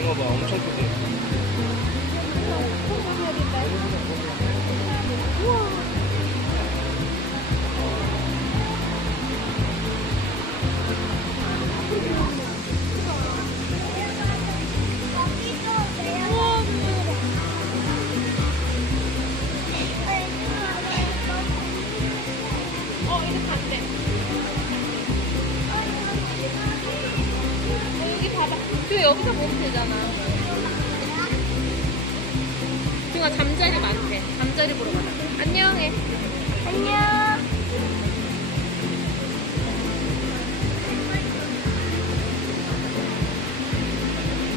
잉어 봐, 엄청 크대. 이제 간대. 여기 봐봐. 저 여기서 보면 되잖아. 중아 잠자리 많대. 잠자리 보러 가자. 안녕해.